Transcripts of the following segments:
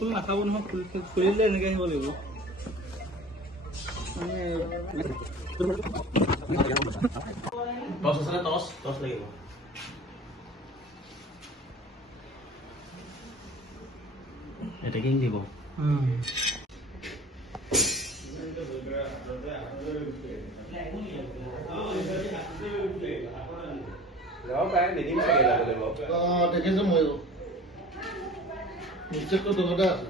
ফুল নাখাব নহয় ফুল ফুলিলে এনেকে আহিব লাগিব টছ আছে টছ টছ লাগিব এটা কিং দিব যাও পায় নিদিম চাগে যাবলৈ দেখিছো ময়ো নিশ্চয়কৈ দোকানতে আছে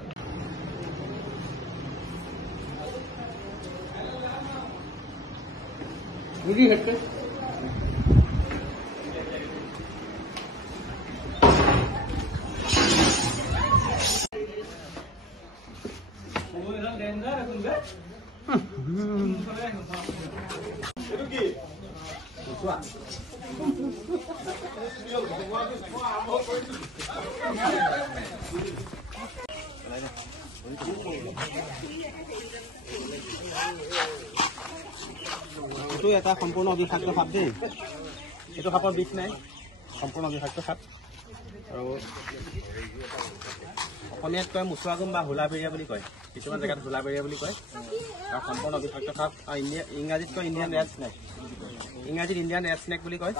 বুজি হেটকে এইটো এটা সম্পূৰ্ণ অবিষাক্ত সাপ দেই এইটো সাপৰ বিষ নাই সম্পূৰ্ণ অবিষাক্ত সাপ আৰু অসমীয়াত কয় মুচুৱাগুম বা হোলাবেৰিয়া বুলি কয় কিছুমান জেগাত হোলাবেৰিয়া বুলি কয় আৰু সম্পূৰ্ণ অবিষাক্ত সাপ আৰু ইংৰাজীত কয় ইণ্ডিয়ান ৰেড স্নেক ইংৰাজীত ইণ্ডিয়ান ৰেড স্নেক বুলি কয়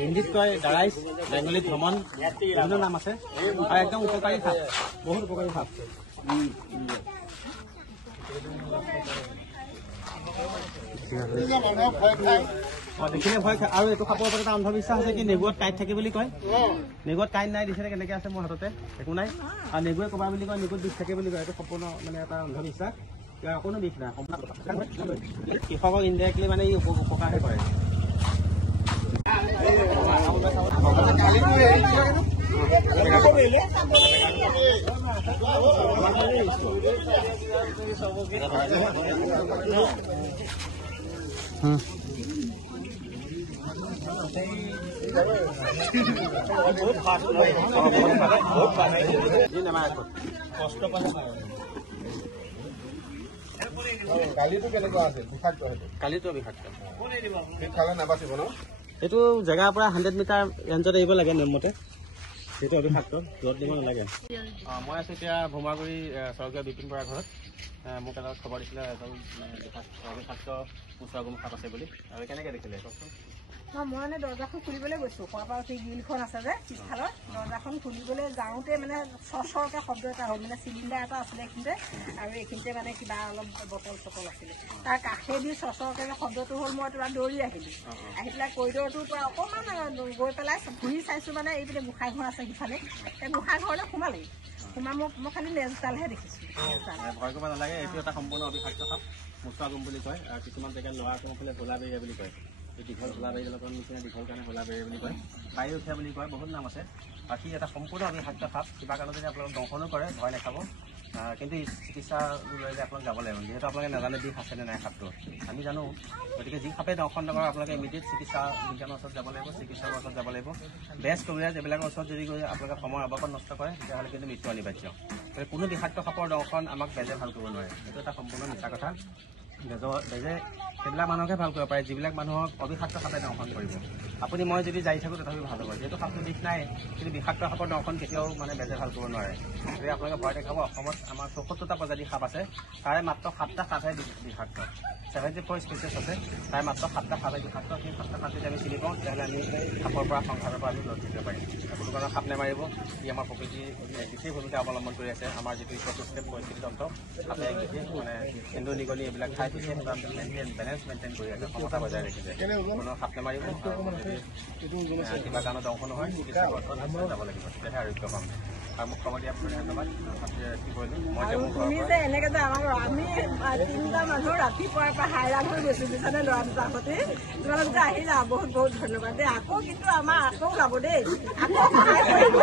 হিন্দীত কয় ডাৰাইচ বেংগলীত ভ্ৰমণ বিভিন্ন নাম আছে আৰু একদম উপকাৰী সাপ বহুত উপকাৰী সাপ দেখিলে ভয় খায় আৰু এইটো সাপৰ ওপৰত এটা অন্ধবিশ্বাস আছে কি নেগুৰত কাঁইট থাকে বুলি কয় নেগুৰত কাঁইট নাই দিছে কেনেকে আছে মোৰ হাততে একো নাই আৰু নেগুৱে কবা বুলি কয় নেগুত বিষ থাকে বুলি কয় এইটো সম্পূৰ্ণ মানে এটা অন্ধবিশ্বাস ইয়াৰ কোনো বিষ নাই কৃষকক ইনডাইৰেক্টলি মানে ই উপকাৰহে কৰে কালিটো কেনেকুৱা আছে বিষাক্ত কালিটো বিষাক্ত খালে নাবাচিব ন এইটো জেগাৰ পৰা 100 মিটাৰ ৰেঞ্জত আহিব লাগে নিয়মমতে সেইটো অবিষাক্ত য'ত দিব নালাগে মই আছোঁ এতিয়া ভোমাগুৰি স্বৰ্গীয় বিপিন বৰাৰ ঘৰত মোক এটা খবৰ দিছিলে এজন অবিষাক্ত মুচুৱাগুম সাপ আছে বুলি আৰু কেনেকৈ দেখিলে কওকচোন মই মানে দৰ্জাখন খুলিবলৈ গৈছোঁ খোৱাৰ পৰা উঠি গ্ৰিলখন আছে যে পিছফালৰ দৰ্জাখন খুলিবলৈ যাওঁতে মানে চৰচৰকৈ শব্দ এটা হ'ল মানে চিলিণ্ডাৰ এটা আছিলে এইখিনিতে আৰু এইখিনিতে মানে কিবা অলপ বটল চটল আছিলে তাৰ কাষেদি চৰচৰকৈ যে শব্দটো হ'ল মই তোমাৰ দৌৰি আহিলোঁ আহি পেলাই কৰিডৰটোৰ পৰা অকণমান গৈ পেলাই ঘূৰি চাইছোঁ মানে এইপিনে গোঁসাই ঘৰ আছে সিফালে সেই গোঁসাই ঘৰলৈ সোমালেই সোমাই মই খালি নেজডালহে দেখিছোঁ ভয় কৰিব নালাগে এইটো এটা সম্পূৰ্ণ অবিষাক্ত সাপ মুচুৱাগুম বুলি কয় আৰু কিছুমান জেগাত ল'ৰা কোনোফালে হোলাবেৰিয়া বুলি কয় এই দীঘল হোলাবেৰিয়া লগত নিচিনা দীঘল কাৰণে হোলাবেৰিয়া বুলি কয় বায়ু উঠা বুলি কয় বহুত নাম আছে আৰু সি এটা সম্পূৰ্ণ অবিষাক্ত সাপ কিবা কাৰণত যদি আপোনালোক দংশনো কৰে ভয় নাখাব কিন্তু চিকিৎসালয়লৈ আপোনালোক যাব লাগিব যিহেতু আপোনালোকে নাজানে বিষ আছেনে নাই সাপটো আমি জানো গতিকে যি সাপে দংশন নকৰে আপোনালোকে ইমিডিয়েট চিকিৎসা বিজ্ঞানৰ ওচৰত যাব লাগিব চিকিৎসকৰ ওচৰত যাব লাগিব বেষ্ট কবিৰাজ এইবিলাকৰ ওচৰত যদি গৈ আপোনালোকে সময় অৱকাশ নষ্ট কৰে তেতিয়াহ'লে কিন্তু মৃত্যু অনিবাৰ্য কোনো বিষাক্ত সাপৰ দংশন আমাক বেজে ভাল কৰিব নোৱাৰে এইটো এটা সম্পূৰ্ণ মিছা কথা বেজে সেইবিলাক মানুহকে ভাল কৰিব পাৰে যিবিলাক মানুহক অবিষাক্ত সাপে দংশন কৰিব আপুনি মই যদি যাই থাকোঁ তথাপি ভাল হ'ব যিহেতু সাপটো বিষ নাই কিন্তু বিষাক্ত সাপৰ দংশন কেতিয়াও মানে বেজে ভাল কৰিব নোৱাৰে গতিকে আপোনালোকে ভয় দেখাব অসমত আমাৰ ৭৪টা প্ৰজাতিৰ সাপ আছে তাৰে মাত্ৰ 7টা সাপহে বিষাক্ত 74 স্পেচিছ আছে তাৰে মাত্ৰ 7টা সাপহে বিষাক্ত সেই 7টা সাপ যদি আমি চিনি পাওঁ তেতিয়াহ'লে আমি সাপৰ পৰা সংসাৰৰ পৰা আমি দূৰত থাকিব পাৰিম কোনো ধৰণৰ সাপ নেমাৰিব ই আমাৰ প্ৰকৃতিৰ বিশেষ ভূমিকা অৱলম্বন কৰি আছে আমাৰ যিটো ইক'চিষ্টেম পৰিস্থিতি তন্ত্ৰ সাপে বিশেষ মানে এন্দুৰ নিগনি এইবিলাক খাই চাই বেলেঞ্চ মেইনটেইন কৰি আছে, সমতা বজাই ৰাখিছে। কোনো খাপ নামাৰিব, কিবা কাৰণত অংশ নহয়, চিকিৎসা যাব লাগিব, তেতিয়াহে আৰোগ্য পাম। আৰু মোক খবৰ দিয়াৰ বাবে ধন্যবাদ। কি কৰিলোঁ মই আৰু তুমি যে এনেকে যে আমাক আমি 3টা মানুহ ৰাতিপুৱাৰ পৰা হাইৰাণ হৈ গৈছো বুজিছানে ল'ৰা দুটাৰ সৈতে। তোমালোক যে আহিলা বহুত বহুত ধন্যবাদ দেই। আকৌ কিন্তু আমাৰ আকৌ যাব দেই, আকৌ সহায় কৰিব।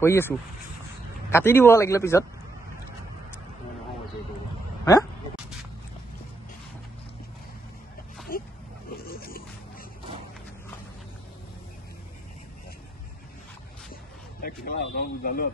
কৰি আছো, কাটি দিব লাগিলে পিছত। হা বুজালো